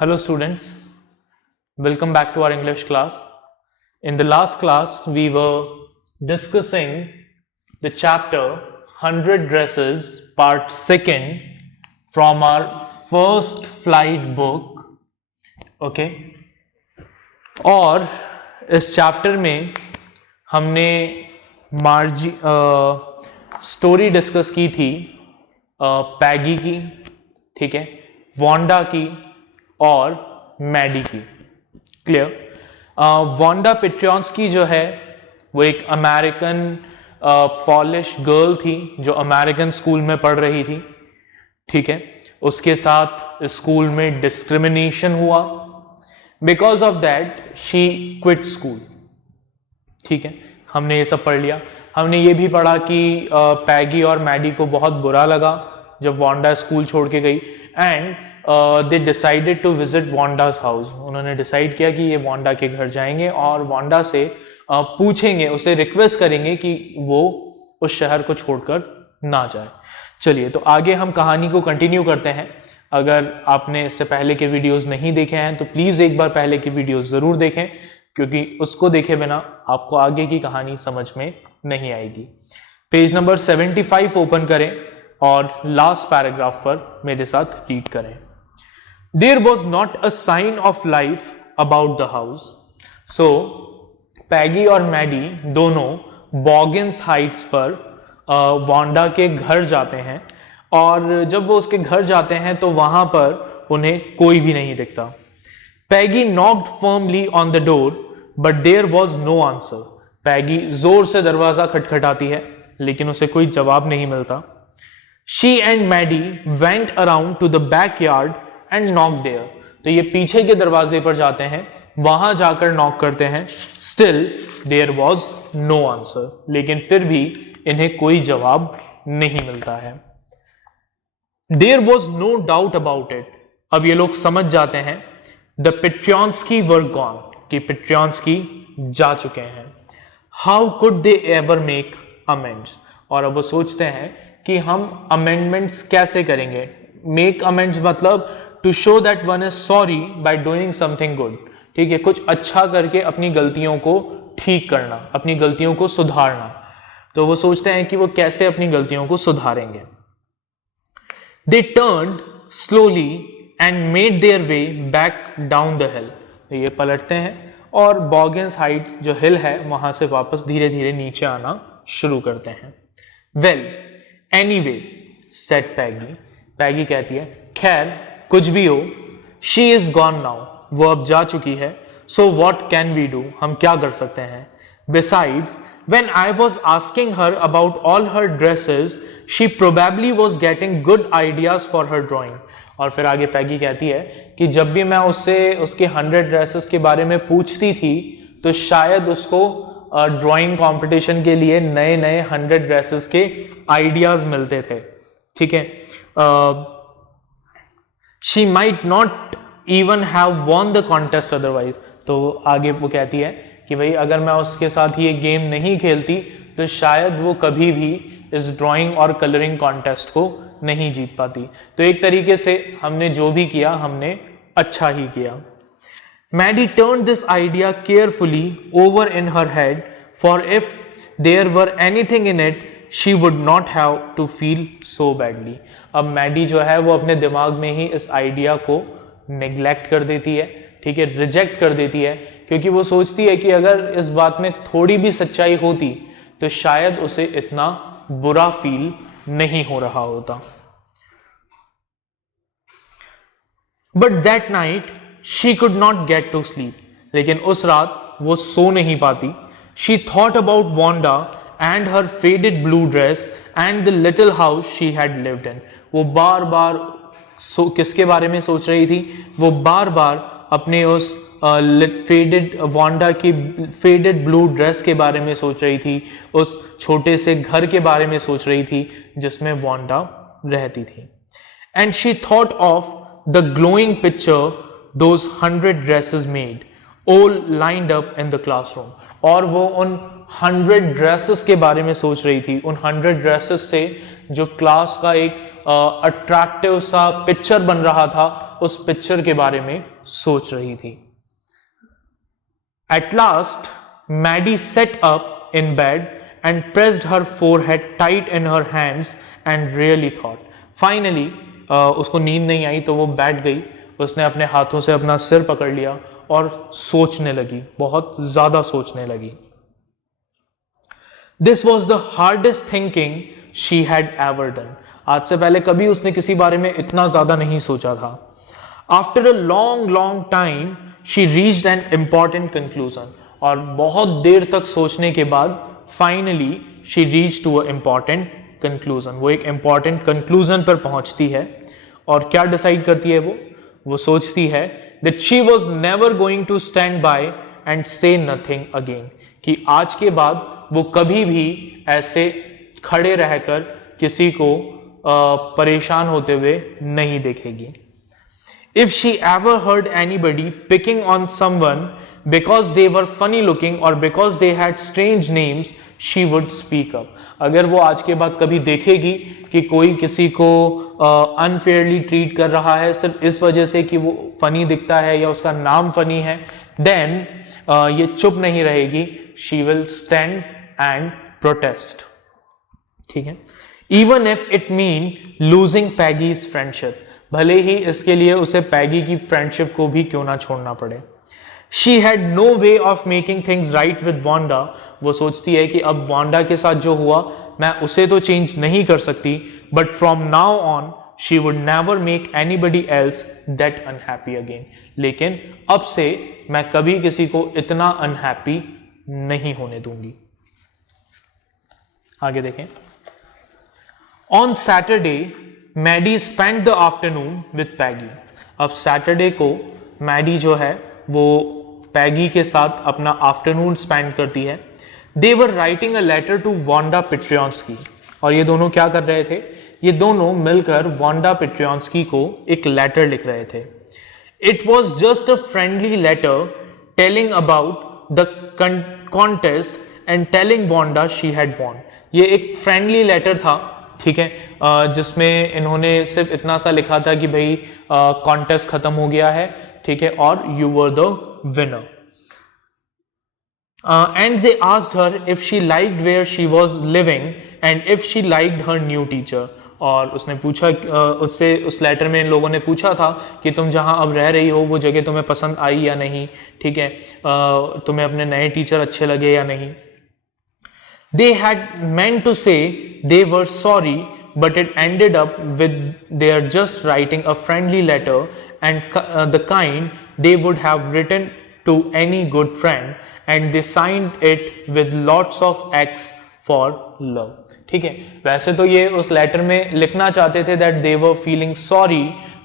Hello students, welcome back to our English class. In the last class, we were discussing the chapter 100 Dresses part 2 from our first flight book. Okay? और इस chapter में हमने story discuss की थी पैगी की, ठीक है, Wanda की और मैडी की. क्लियर? वांडा पेट्रियंस्की जो है वो एक अमेरिकन पॉलिश गर्ल थी जो अमेरिकन स्कूल में पढ़ रही थी, ठीक है. उसके साथ स्कूल में डिस्क्रिमिनेशन हुआ. Because of that she quit school. ठीक है, हमने ये सब पढ़ लिया. हमने ये भी पढ़ा कि पैगी और मैडी को बहुत बुरा लगा जब वांडा स्कूल छोड़ के गई and they decided to visit Wanda's house. उन्होंने डिसाइड किया कि ये वांडा के घर जाएंगे और वांडा से पूछेंगे, उसे रिक्वेस्ट करेंगे कि वो उस शहर को छोड़कर ना जाए. चलिए, तो आगे हम कहानी को कंटिन्यू करते हैं. अगर आपने इससे पहले के वीडियोस नहीं देखे हैं तो प्लीज एक बार पहले के वीडियोस जरूर देखें, क्योंकि उसको देखे बिना आपको आगे की कहानी समझ में नहीं आएगी. पेज नंबर 75 ओपन करें और लास्ट पैराग्राफ पर मेरे साथ रीड करें. There was not a sign of life about the house. So, पैगी और मैडी दोनों बॉगिन्स हाइट्स पर वांडा के घर जाते हैं और जब वो उसके घर जाते हैं तो वहां पर उन्हें कोई भी नहीं दिखता. पैगी knocked firmly on the door, but there was no answer. पैगी जोर से दरवाजा खटखटाती है लेकिन उसे कोई जवाब नहीं मिलता. She and Maddie went around to the backyard and knocked there. तो ये पीछे के दरवाजे पर जाते हैं, वहां जाकर नॉक करते हैं. Still there was no answer. लेकिन फिर भी इन्हें कोई जवाब नहीं मिलता है. There was no doubt about it. अब ये लोग समझ जाते हैं The Petronsky were gone, कि Petronsky जा चुके हैं. How could they ever make amends? और अब वो सोचते हैं कि हम amendments कैसे करेंगे. Make amends मतलब to show that one is sorry by doing something good. ठीक है, कुछ अच्छा करके अपनी गलतियों को ठीक करना, अपनी गलतियों को सुधारना. तो वो सोचते हैं कि वो कैसे अपनी गलतियों को सुधारेंगे. They turned slowly and made their way back down the hill. तो ये पलटते हैं और बॉगिन्स हाइट्स जो हिल है वहां से वापस धीरे धीरे नीचे आना शुरू करते हैं. Well, anyway, said Peggy. पैगी कहती है, खैर कुछ भी हो, she is gone now. वो अब जा चुकी है. So what can we do? हम क्या कर सकते हैं? Besides, when I was asking her about all her dresses, she probably was getting good ideas for her drawing. और फिर आगे पैगी कहती है कि जब भी मैं उससे उसके 100 ड्रेसेस के बारे में पूछती थी तो शायद उसको ड्राइंग कंपटीशन के लिए नए नए 100 ड्रेसेस के आइडियाज मिलते थे. ठीक है, she might not even have won the contest otherwise. तो आगे वो कहती है कि भाई अगर मैं उसके साथ ये गेम नहीं खेलती तो शायद वो कभी भी इस ड्राइंग और कलरिंग कॉन्टेस्ट को नहीं जीत पाती. तो एक तरीके से हमने जो भी किया हमने अच्छा ही किया. Maddie turned this idea carefully over in her head, for if there were anything in it, she would not have to feel so badly. अब मैडी जो है वो अपने दिमाग में ही इस आइडिया को नेग्लेक्ट कर देती है, ठीक है, रिजेक्ट कर देती है, क्योंकि वो सोचती है कि अगर इस बात में थोड़ी भी सच्चाई होती तो शायद उसे इतना बुरा फील नहीं हो रहा होता. But that night she could not get to sleep. लेकिन उस रात वो सो नहीं पाती. She thought about Wanda and her faded blue dress and the little house she had lived in. वो बार बार किसके बारे में सोच रही थी? वो बार बार अपने उस वांडा की फेडेड ब्लू ड्रेस के बारे में सोच रही थी, उस छोटे से घर के बारे में सोच रही थी जिसमें वांडा रहती थी. And she thought of the glowing picture those 100 dresses made, all lined up in the classroom. और वो उन 100 ड्रेसेस के बारे में सोच रही थी, उन 100 ड्रेसेस से जो क्लास का एक अट्रैक्टिव सा पिक्चर बन रहा था, उस पिक्चर के बारे में सोच रही थी। At last, Maddie sat up in bed and pressed her forehead tight in her hands and really thought. Finally, उसको नींद नहीं आई तो वो बैठ गई, उसने अपने हाथों से अपना सिर पकड़ लिया और सोचने लगी, बहुत ज़्यादा सोचने लगी। This was the hardest thinking she had ever done. आज से पहले कभी उसने किसी बारे में इतना ज़्यादा नहीं सोचा था। After a long time, she reached an important conclusion. और बहुत देर तक सोचने के बाद finally she reached to a important conclusion. वो एक important conclusion पर पहुंचती है और क्या डिसाइड करती है वो सोचती है that she was never going to stand by and say nothing again. कि आज के बाद वो कभी भी ऐसे खड़े रहकर किसी को परेशान होते हुए नहीं देखेगी। If she ever heard anybody picking on someone because they were funny looking or because they had strange names, she would speak up. अगर वो आज के बाद कभी देखेगी कि कोई किसी को अनफेयरली ट्रीट कर रहा है सिर्फ इस वजह से कि वो फनी दिखता है या उसका नाम फनी है, देन ये चुप नहीं रहेगी, she will stand and protest. ठीक है, even if it mean losing Peggy's friendship, भले ही इसके लिए उसे पैगी की फ्रेंडशिप को भी क्यों ना छोड़ना पड़े। She had no way of making things right with Wanda. वो सोचती है कि अब वांडा के साथ जो हुआ मैं उसे तो चेंज नहीं कर सकती, but from now on she would never make anybody else that unhappy again. लेकिन अब से मैं कभी किसी को इतना अनहैप्पी नहीं होने दूंगी। आगे देखें। On Saturday, Maddie spent the afternoon with Peggy. अब सैटरडे को मैडी जो है वो पैगी के साथ अपना आफ्टरनून स्पेंड करती है। They were writing a letter to Wanda Petronsky. और ये दोनों क्या कर रहे थे? ये दोनों मिलकर वांडा पेट्रियंस्की को एक लेटर लिख रहे थे। It was just a friendly letter telling about the contest and telling Wanda she had won. ये एक फ्रेंडली लेटर था, ठीक है, जिसमें इन्होंने सिर्फ इतना सा लिखा था कि भाई कॉन्टेस्ट खत्म हो गया है, ठीक है, और you were the winner. And they asked her if she liked where she was living and if she liked her new teacher. और उसने पूछा, उससे उस लेटर में इन लोगों ने पूछा था कि तुम जहां अब रह रही हो वो जगह तुम्हें पसंद आई या नहीं, ठीक है, तुम्हें अपने नए टीचर अच्छे लगे या नहीं। They had meant to say they were sorry, but it ended up with their just writing a friendly letter and the kind they would have written to any good friend, and they signed it with lots of X for love. ठीक है, वैसे तो ये उस letter में लिखना चाहते थे that they were feeling sorry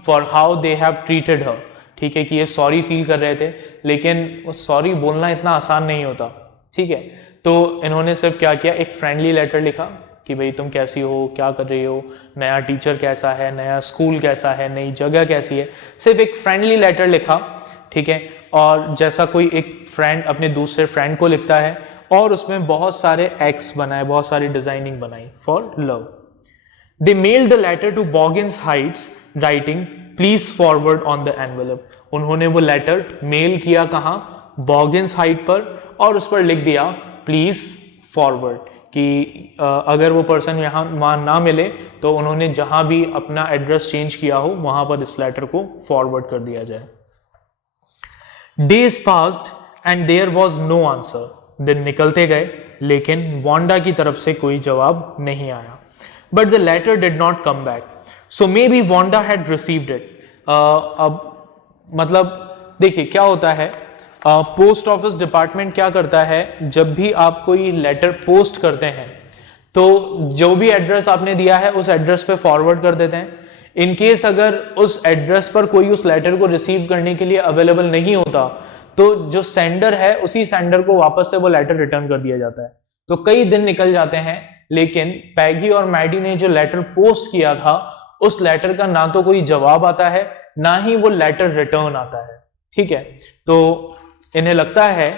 for how they have treated her, ठीक है, कि ये सॉरी फील कर रहे थे, लेकिन सॉरी बोलना इतना आसान नहीं होता, ठीक है। तो इन्होंने सिर्फ क्या किया, एक फ्रेंडली लेटर लिखा कि भाई तुम कैसी हो, क्या कर रही हो, नया टीचर कैसा है, नया स्कूल कैसा है, नई जगह कैसी है, सिर्फ एक फ्रेंडली लेटर लिखा, ठीक है। और जैसा कोई एक फ्रेंड अपने दूसरे फ्रेंड को लिखता है, और उसमें बहुत सारे एक्स बनाए, बहुत सारी डिजाइनिंग बनाई for love. They mailed the letter to Boggins Heights writing please forward on the envelope. उन्होंने वो लेटर मेल किया कहाँ, बॉगिन्स हाइट पर, और उस पर लिख दिया प्लीज फॉरवर्ड, कि अगर वो पर्सन यहाँ वहाँ ना मिले तो उन्होंने जहां भी अपना एड्रेस चेंज किया हो वहां पर इस लेटर को फॉरवर्ड कर दिया जाए। Days passed and there was no answer. दिन निकलते गए लेकिन वांडा की तरफ से कोई जवाब नहीं आया। But the letter did not come back, so maybe Wanda had received it. अब मतलब देखिए क्या होता है, पोस्ट ऑफिस डिपार्टमेंट क्या करता है, जब भी आप कोई लेटर पोस्ट करते हैं तो जो भी एड्रेस आपने दिया है उस एड्रेस पे फॉरवर्ड कर देते हैं। इन केस अगर उस एड्रेस पर कोई उस लेटर को रिसीव करने के लिए अवेलेबल नहीं होता तो जो सेंडर है उसी सेंडर को वापस से वो लेटर रिटर्न कर दिया जाता है। तो कई दिन निकल जाते हैं, लेकिन पैगी और मैडी ने जो लेटर पोस्ट किया था उस लेटर का ना तो कोई जवाब आता है ना ही वो लेटर रिटर्न आता है, ठीक है। तो इन्हें लगता है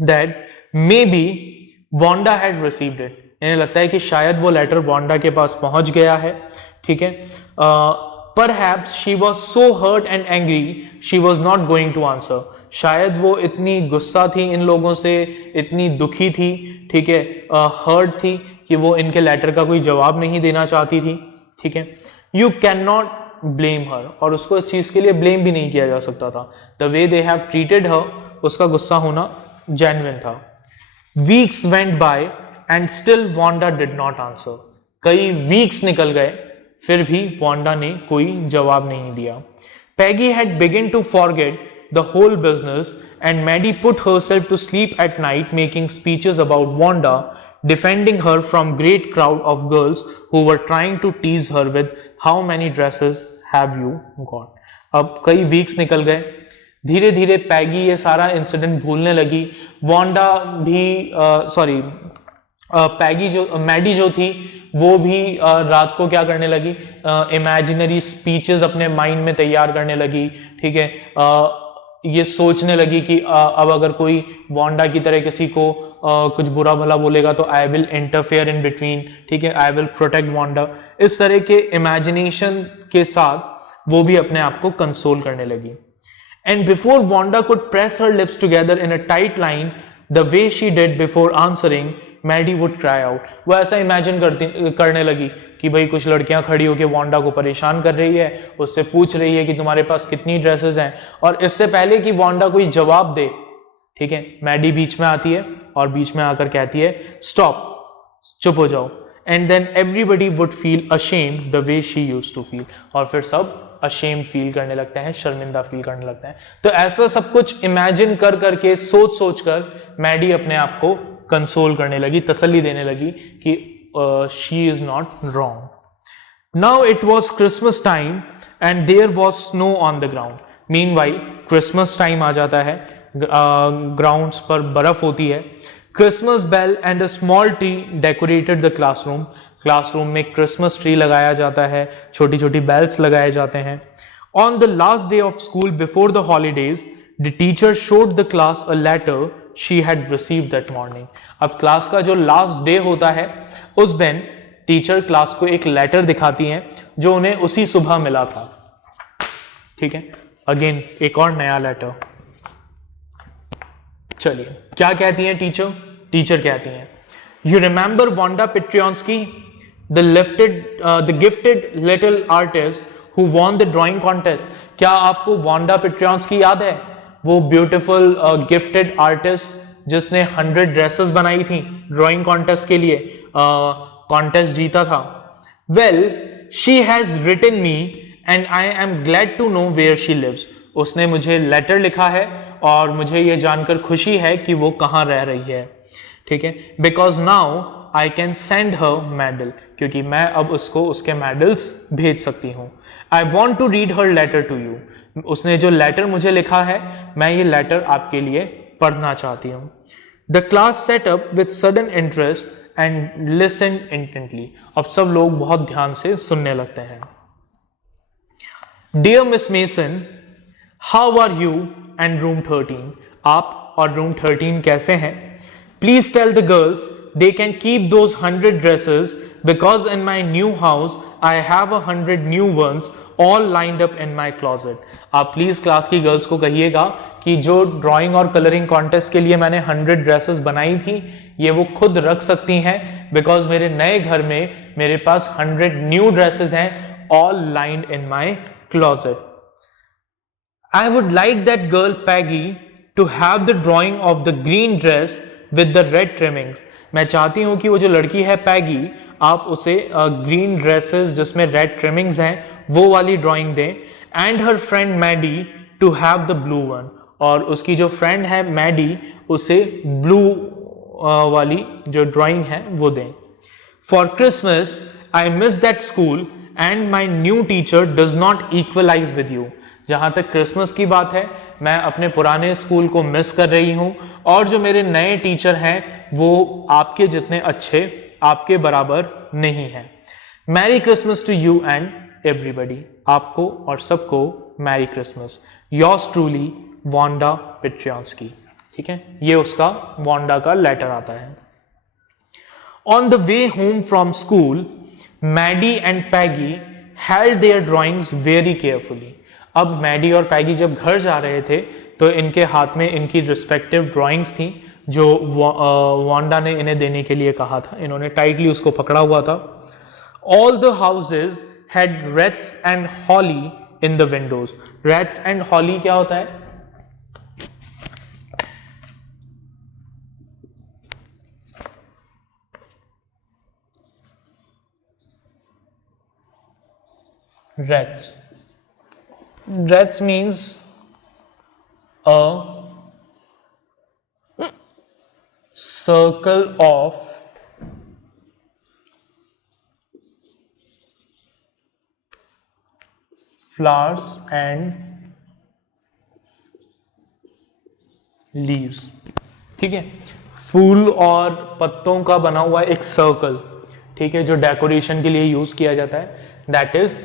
that may be Wanda had received it, इन्हें लगता है कि शायद वो लेटर वांडा के पास पहुंच गया है, ठीक है. Perhaps she was so hurt and angry she was not going to answer. शायद वो इतनी गुस्सा थी इन लोगों से, इतनी दुखी थी, ठीक है, हर्ट थी कि वो इनके लेटर का कोई जवाब नहीं देना चाहती थी. ठीक है. यू कैन नॉट ब्लेम हर, और उसको इस चीज के लिए ब्लेम भी नहीं किया जा सकता था. The way they have treated her, उसका गुस्सा होना जेन्युइन था. Weeks went by and still Wanda did not answer. कई वीक्स निकल गए, फिर भी वांडा ने कोई जवाब नहीं दिया. Peggy had begin to forget the whole business and Maddie put herself to sleep at night making speeches about Wanda, defending her from great crowd of girls who were trying to tease her with how many dresses have you got. अब कई weeks निकल गए, धीरे धीरे पैगी ये सारा incident भूलने लगी. वांडा भी पैगी मैडी जो थी वो भी रात को क्या करने लगी, इमेजिनरी स्पीचेस अपने माइंड में तैयार करने लगी. ठीक है. ये सोचने लगी कि अब अगर कोई वांडा की तरह किसी को कुछ बुरा भला बोलेगा तो I will interfere in between. ठीक है. I will protect Wanda. इस तरह के इमेजिनेशन के साथ वो भी अपने आप को कंसोल करने लगी. And before Wanda could press her lips together in a tight line the way she did before answering, Maddie would cry out. वो ऐसा इमेजिन करने लगी कि भाई कुछ लड़कियां खड़ी होकर वांडा को परेशान कर रही है, उससे पूछ रही है कि तुम्हारे पास कितनी ड्रेसेस हैं, और इससे पहले कि वांडा कोई जवाब दे, ठीक है, मैडी बीच में आती है और बीच में आकर कहती है स्टॉप, चुप हो जाओ. And then everybody would feel ashamed the way she used to feel. और फिर सब अशेम्ड फील करने लगते हैं, शर्मिंदा फील करने लगते हैं. तो ऐसा सब कुछ इमेजिन कर करके, सोच सोच कर मैडी अपने आप को कंसोल करने लगी, तसल्ली देने लगी कि she is not wrong. Now it was Christmas time and there was snow on the ground. Meanwhile Christmas time आ जाता है, ग्राउंड्स पर बर्फ होती है. Christmas bell and a small tree decorated the classroom. Classroom में क्रिसमस ट्री लगाया जाता है, छोटी छोटी बेल्स लगाए जाते हैं. On the last day of school before the holidays the teacher showed the class a letter she had received that morning. अब क्लास का जो लास्ट डे होता है उस दिन टीचर क्लास को एक लेटर दिखाती हैं जो उन्हें उसी सुबह मिला था. ठीक है. अगेन एक और नया लेटर. चलिए क्या कहती हैं टीचर. टीचर कहती हैं you remember Wanda Petronski, the gifted little artist who won the drawing contest. क्या आपको वांडा पेट्रियंस्की याद है, वो ब्यूटीफुल गिफ्टेड आर्टिस्ट जिसने 100 ड्रेसेस बनाई थी ड्राइंग कॉन्टेस्ट के लिए, कॉन्टेस्ट जीता था. Well she has written me and I am glad to know where she lives. उसने मुझे लेटर लिखा है और मुझे ये जानकर खुशी है कि वो कहाँ रह रही है. ठीक है. Because now I can send her medal, क्योंकि मैं अब उसको उसके मेडल्स भेज सकती हूँ. I want to read her letter to you. उसने जो लेटर मुझे लिखा है मैं ये लेटर आपके लिए पढ़ना चाहती हूँ. The class set up with sudden interest and listen intently. अब सब लोग बहुत ध्यान से सुनने लगते हैं. Dear Miss Mason, how are you and room 13. आप और रूम 13 कैसे हैं. Please tell the girls they can keep those 100 dresses because in my new house I have 100 new ones all lined up in my closet. आप please class की girls को कहिएगा कि जो ड्राइंग और कलरिंग कॉन्टेस्ट के लिए मैंने 100 ड्रेसेस बनाई थी ये वो खुद रख सकती हैं, बिकॉज मेरे नए घर में मेरे पास 100 न्यू ड्रेसेस हैं all lined in my closet. I would like that girl Peggy to have the drawing of the green dress with the red trimmings. मैं चाहती हूं कि वो जो लड़की है पैगी, आप उसे ग्रीन ड्रेसेस जिसमें रेड ट्रिमिंग्स हैं वो वाली ड्राइंग दें. And her friend Maddie to have the blue one. और उसकी जो फ्रेंड है मैडी उसे ब्लू वाली जो ड्राइंग है वो दें. For Christmas I miss that school and my new teacher does not equalize with you. जहां तक क्रिसमस की बात है मैं अपने पुराने स्कूल को मिस कर रही हूं और जो मेरे नए टीचर हैं वो आपके जितने अच्छे, आपके बराबर नहीं हैं. Merry Christmas to you and everybody. आपको और सबको merry Christmas. Yours truly Wanda Petronski. ठीक है. ये उसका वांडा का लेटर आता है. On the way home from school Maddie and Peggy held their drawings very carefully. अब मैडी और पैगी जब घर जा रहे थे तो इनके हाथ में इनकी रिस्पेक्टिव ड्राइंग्स थी जो वांडा ने इन्हें देने के लिए कहा था. इन्होंने टाइटली उसको पकड़ा हुआ था. All the houses had wreaths and holly in the windows. Wreaths and holly क्या होता है? Wreaths. Wreaths means a circle of flowers and leaves. ठीक है, फूल और पत्तों का बना हुआ एक सर्कल, ठीक है, जो डेकोरेशन के लिए यूज किया जाता है. दैट इज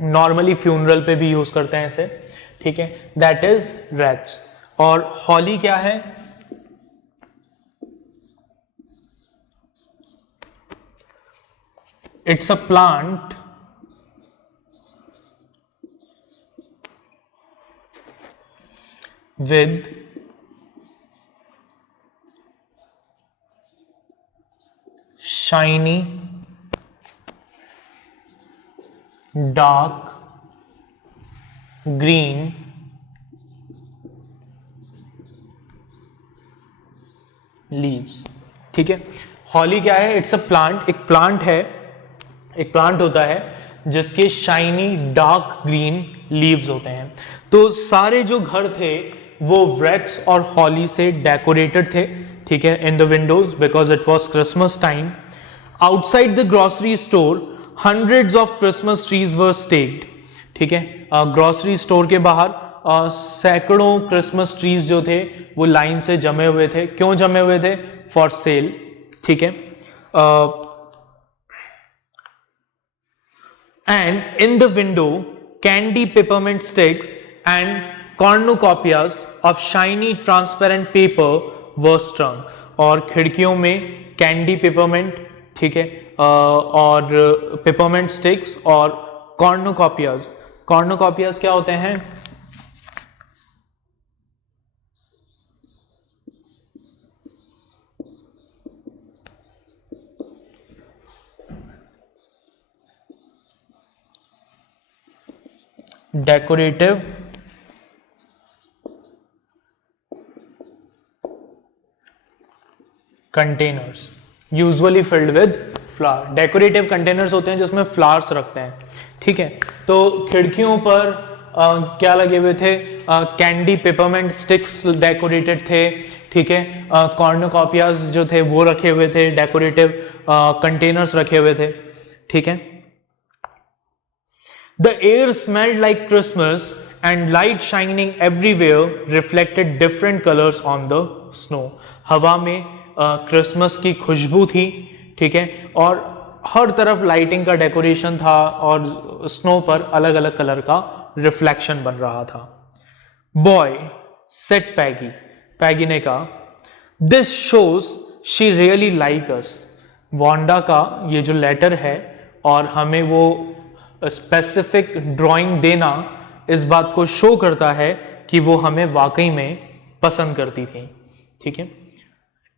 नॉर्मली फ्यूनरल पे भी यूज करते हैं इसे. ठीक है, दैट इज रेट्स. और हॉली क्या है? It's a plant with shiny dark green leaves. ठीक है, हॉली क्या है? It's a plant. एक प्लांट है, एक प्लांट होता है जिसके शाइनी डार्क ग्रीन लीव्स होते हैं. तो सारे जो घर थे वो रेट्स और हॉली से डेकोरेटेड थे. ठीक है, in the Windows because it was Christmas time. Outside the grocery store hundreds of Christmas trees were stacked. ठीक है, ग्रोसरी स्टोर के बाहर सैकड़ों क्रिसमस ट्रीज जो थे वो लाइन से जमे हुए थे. क्यों जमे हुए थे? For sale. ठीक है, and in the window candy peppermint sticks and cornucopias of shiny transparent paper were strung. और खिड़कियों में कैंडी पेपरमेंट, ठीक है, और पेपरमेंट स्टिक्स और कॉर्नोकॉपियाज. कॉर्नोकॉपियाज क्या होते हैं? decorative containers usually filled with flower. Decorative containers होते हैं जिसमें फ्लावर्स रखते हैं. ठीक है, तो खिड़कियों पर क्या लगे हुए थे? कैंडी पेपरमेंट स्टिक्स डेकोरेटेड थे. ठीक है, कॉर्नोकॉपियाज जो थे वो रखे हुए थे, डेकोरेटिव कंटेनर्स रखे हुए थे. ठीक है, the air smelled like Christmas and light shining everywhere reflected different colors on the snow. हवा में क्रिसमस की खुशबू थी. ठीक है, और हर तरफ लाइटिंग का डेकोरेशन था और स्नो पर अलग अलग कलर का रिफ्लेक्शन बन रहा था. बॉय सेड पैगी. पैगी ने कहा, this shows she really like us. Wanda का ये जो लेटर है और हमें वो स्पेसिफिक ड्राइंग देना इस बात को शो करता है कि वो हमें वाकई में पसंद करती थी. ठीक है,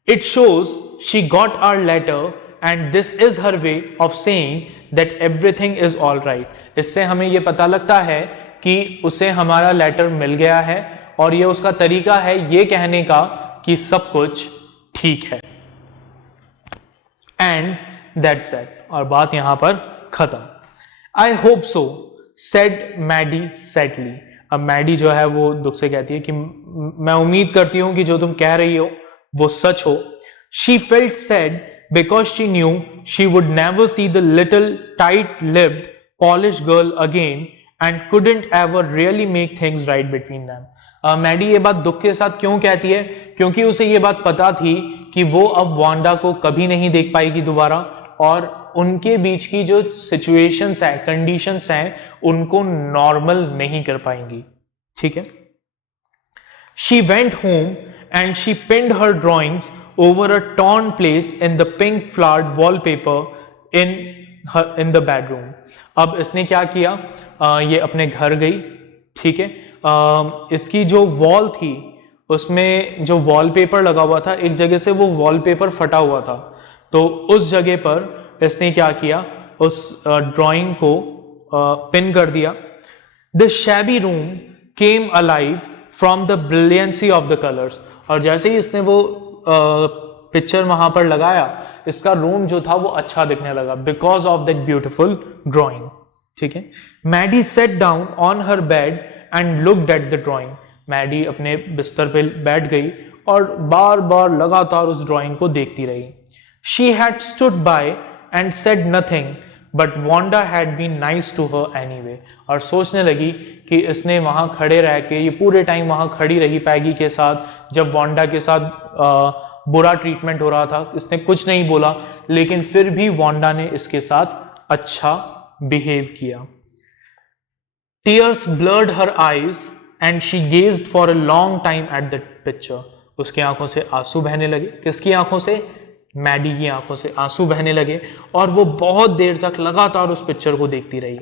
it shows she got hour later and this is her way of saying that everything is all right. इससे हमें ये पता लगता है कि उसे हमारा लेटर मिल गया है और ये उसका तरीका है ये कहने का कि सब कुछ ठीक है. And that's that. और बात यहां पर खत्म. I hope so, said Maddie sadly. अब मैडी जो है वो दुख से कहती है कि मैं उम्मीद करती हूं कि जो तुम कह रही हो वो सच हो. She felt sad because she knew she would never see the little tight-lipped Polish girl again and couldn't ever really make things right between them. Maddie ये बात दुख के साथ क्यों कहती है? क्योंकि उसे ये बात पता थी कि वो अब वांडा को कभी नहीं देख पाएगी दोबारा और उनके बीच की जो सिचुएशंस है, कंडीशंस हैं, उनको नॉर्मल नहीं कर पाएंगी. ठीक है, she went home and she pinned her drawings over a torn place in the pink flowered wallpaper in in the bedroom. अब इसने क्या किया, ये अपने घर गई, ठीक है। इसकी जो वॉल थी उसमें जो वॉलपेपर लगा हुआ था, एक जगह से वो वॉलपेपर फटा हुआ था, तो उस जगह पर इसने क्या किया, उस ड्राइंग को पिन कर दिया। The shabby room came alive from the brilliancy of the colours. और जैसे ही इसने वो पिक्चर वहां पर लगाया, इसका रूम जो था वो अच्छा दिखने लगा, because of that beautiful drawing, ठीक है। Maddie set down on her bed and looked at the drawing. Maddie अपने बिस्तर पे बैठ गई और बार बार लगातार उस ड्राइंग को देखती रही। She had stood by and said nothing but Wanda had been nice to her anyway. और सोचने लगी कि इसने वहां खड़े रह के, ये पूरे टाइम वहां खड़ी रही पैगी के साथ, जब वांडा के साथ बुरा ट्रीटमेंट हो रहा था, इसने कुछ नहीं बोला, लेकिन फिर भी वांडा ने इसके साथ अच्छा बिहेव किया। Tears blurred her eyes and she gazed for a long time at the picture. उसकी आंखों से आंसू बहने लगे। किसकी आंखों से? मैडी की आंखों से आंसू बहने लगे और वो बहुत देर तक लगातार उस पिक्चर को देखती रही।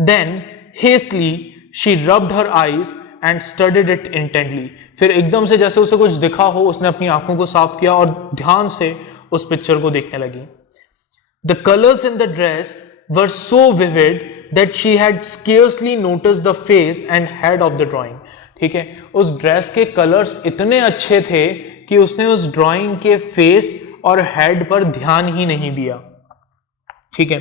Then hastily she rubbed her eyes and studied it intently. फिर एकदम से जैसे उसे कुछ दिखा हो, उसने अपनी आंखों को साफ किया और ध्यान से उस पिक्चर को देखने लगी। The colours in the dress were so vivid that she had scarcely noticed the face and head of the drawing. ठीक है, उस ड्रेस के कलर्स इतने अच्छे थे कि उसने उस ड्राइंग के फेस और हेड पर ध्यान ही नहीं दिया, ठीक है।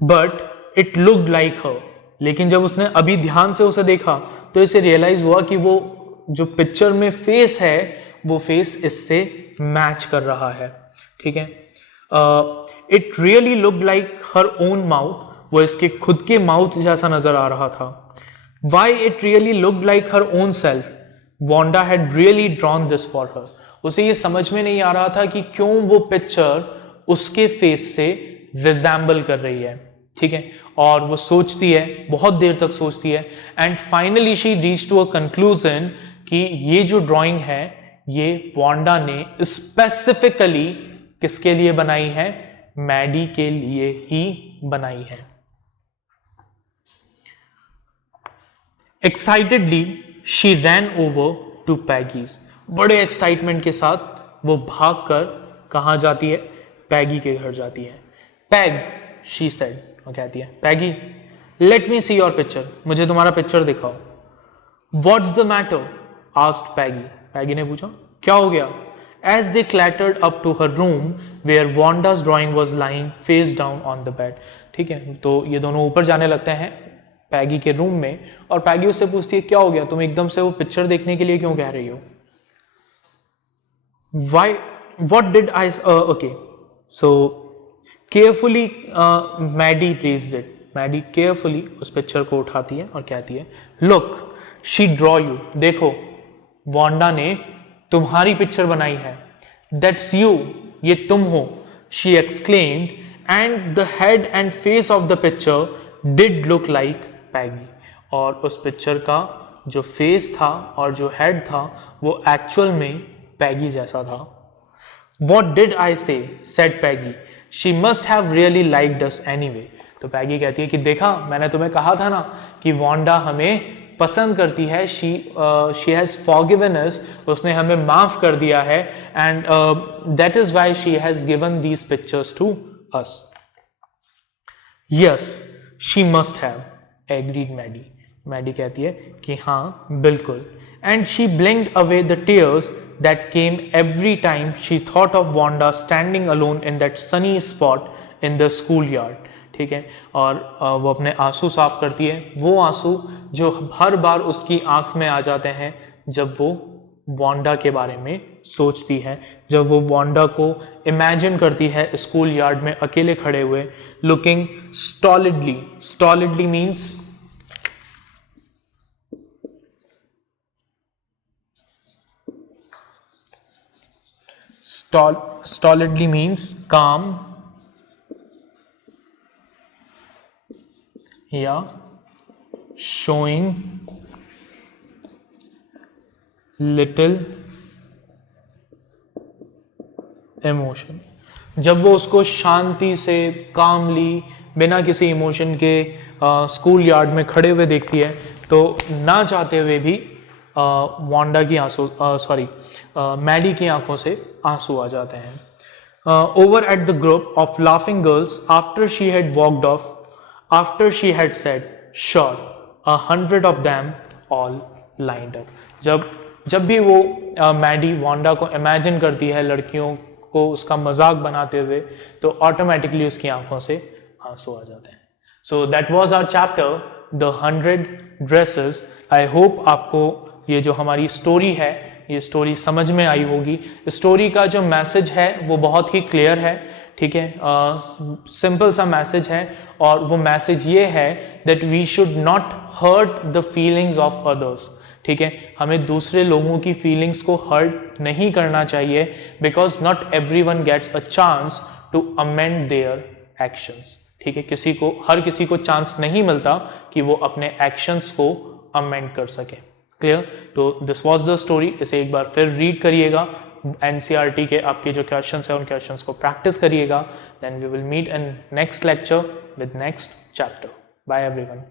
बट इट लुक्ड लाइक हर। लेकिन जब उसने अभी ध्यान से उसे देखा तो इसे रियलाइज हुआ कि वो जो पिक्चर में फेस है वो फेस इससे मैच कर रहा है, ठीक है। It really looked like her own mouth. वो इसके खुद के माउथ जैसा नजर आ रहा था। Why it really looked like her own self, Wanda had really drawn this for her. उसे ये समझ में नहीं आ रहा था कि क्यों वो पिक्चर उसके फेस से रिजेंबल कर रही है, ठीक है। और वो सोचती है, बहुत देर तक सोचती है, and finally she reach to a conclusion कि ये जो ड्राइंग है ये वांडा ने स्पेसिफिकली किसके लिए बनाई है? मैडी के लिए ही बनाई है। Excitedly she ran over to Peggy's. बड़े एक्साइटमेंट के साथ वो भागकर कहां जाती है? पैगी के घर जाती है। पैग, शी सेड, वो कहती है, Peggy let me see your picture, मुझे तुम्हारा पिक्चर दिखाओ। What's the matter? Asked Peggy. Peggy ने पूछा, क्या हो गया? As they clattered up to her room where Wanda's drawing was lying face down on the bed. ठीक है, तो ये दोनों ऊपर जाने लगते हैं पैगी के रूम में और पैगी उससे पूछती है, क्या हो गया, तुम एकदम से वो पिक्चर देखने के लिए क्यों कह रही हो? Why? What did I? Okay, so carefully Maddie raised it. Maddie carefully उस पिक्चर को उठाती है और कहती है, Look, she draw you. देखो, वांडा ने तुम्हारी पिक्चर बनाई है. That's you. ये तुम हो. She exclaimed, and the head and face of the picture did look like Peggy. और उस पिक्चर का जो फेस था और जो हेड था वो एक्चुअल में पैगी जैसा था। What did I say? said Peggy. She must have really liked us anyway. तो पैगी कहती है कि देखा, मैंने तुम्हें कहा था ना कि वांडा हमें पसंद करती है। she has forgiven us. उसने हमें माफ कर दिया है and that is why she has given these pictures to us. Yes, she must have, agreed Maddie. Maddie कहती है कि हाँ बिल्कुल। And she blinked away the tears that came every time she thought of Wanda standing alone in that sunny spot in the schoolyard. ठीक है, और वो अपने आंसू साफ करती है, वो आंसू जो हर बार उसकी आंख में आ जाते हैं जब वो वांडा के बारे में सोचती है, जब वो वांडा को इमेजिन करती है स्कूल यार्ड में अकेले खड़े हुए, looking stolidly. Stolidly means stolidly means calm या showing little emotion. जब वो उसको शांति से कामली बिना किसी इमोशन के स्कूल यार्ड में खड़े हुए देखती है तो ना चाहते हुए भी वांडा की आंसू मैडी की आंखों से आंसू आ जाते हैं. Over at the group of laughing girls, after she had walked off, after she had said, "Sure," 100 of them all lined up. जब भी वो मैडी वांडा को इमेजिन करती है लड़कियों को उसका मजाक बनाते हुए, तो ऑटोमेटिकली उसकी आंखों से आंसू आ जाते हैं. So that was our chapter the 100 dresses. I hope आपको ये जो हमारी स्टोरी है ये स्टोरी समझ में आई होगी. स्टोरी का जो मैसेज है वो बहुत ही क्लियर है, ठीक है, सिंपल सा मैसेज है. और वो मैसेज ये है that we should not hurt the feelings of others. ठीक है, हमें दूसरे लोगों की फीलिंग्स को हर्ट नहीं करना चाहिए, because not everyone gets a chance to amend their actions. ठीक है, हर किसी को चांस नहीं मिलता कि वो अपने एक्शंस को अमेंड कर सके. क्लियर? तो दिस वॉज द स्टोरी. इसे एक बार फिर रीड करिएगा, एनसीईआरटी के आपके जो क्वेश्चंस है उन क्वेश्चंस को प्रैक्टिस करिएगा. Then we will meet in next lecture with next chapter. Bye everyone.